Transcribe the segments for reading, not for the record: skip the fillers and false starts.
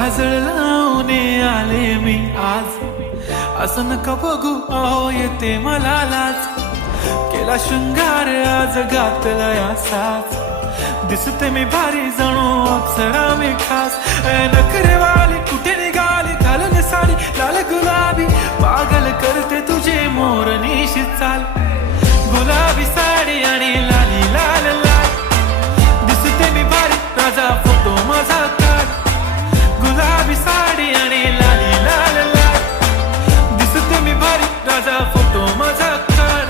काजळ लावून आले मी आज, असं नका बघू अहो येते मला लाज. केला शृंगार आज घातला असाच, दिसते मी भारी जणू अप्सरा मी खास. नखरेवाली कुठे निघाली घालून साडी लाल गुलाबी, पागल करते तुझे मोरनीशी चाल. गुलाबी साडी आणि लाली लाल लाल, दिसते मी भारी राजा फोटो माझा काढ. गुलाबी साडी आणि लाली लाल लाल, दिसते मी भारी राजा फोटो माझा काढ.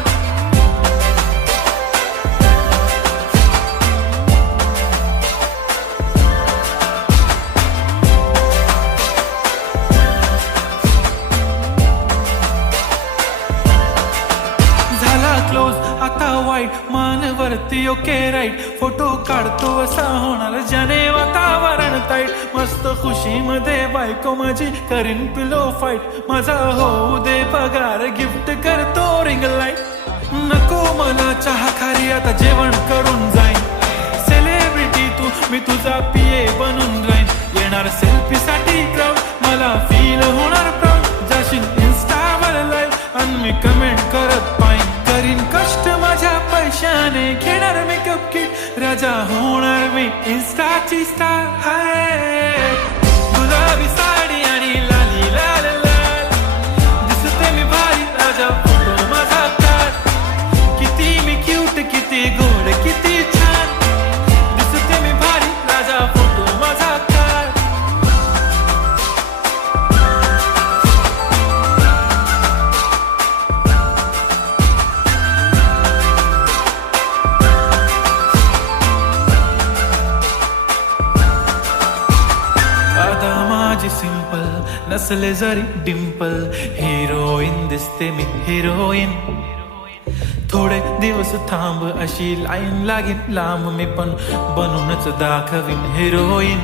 झाला क्लोज आता वाईट मानवरती ओके राईट, फोटो काढतो असा होणार ज्याने वातावरण ताईट. मस्त खुशीमध्ये बायको माझी करीन पिलो फाईट, माझा होऊ दे पगार गिफ्ट करतो रिंग लाईट. नको मला चहा खारी आता जेवण करून जाईन, सेलिब्रिटी तू मी तुझा पिये बनून राहीन. येणार सेल्फी साठी क्राऊड मला फील होणार प्राऊड, जाशील इन्स्टावर लाईव्ह आणि मी कमेंट करत पाईन. करीन कष्ट माझ्या पैशाने घेणार मेकअप किट, राजा होणार मी इन्स्टाची स्टार. हाय गुलाबी साडी आणि लाली लाल लाल, दिसते मी भारी राजा फोटो माझा काढ. किती मी क्यूट किती गोड किती छान, दिसते मी भारी राजा फोटो माझा काढ. आता माझी सिंपल नसले जरी डिंपल, हिरोईन दिसते मी हिरोईन. थोडे दिवस थांब अशी लाईन लागेल लांब, मी पण बनूनच दाखवीन हिरोईन.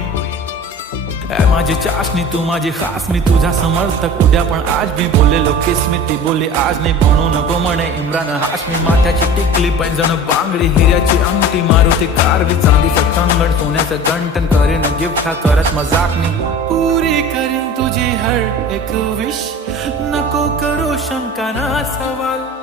माझी चाशनी तू माझी खास, मी तुझा समर्थक उद्या पण आज मी बोललेलो किस मी, ती बोलली आज नाही बनू नको म्हणे इम्रान हाशमी. माथ्याची टिकली पैंजण बांगडी हिऱ्याची अंगठी, मारुती कारवी चांदीचं कंगण सोन्याचं गंटन, करीन गिफ्ट हा करत मजाकनी. पुरी करीन तुझी हर एक विश, नको करू शंका ना सवाल.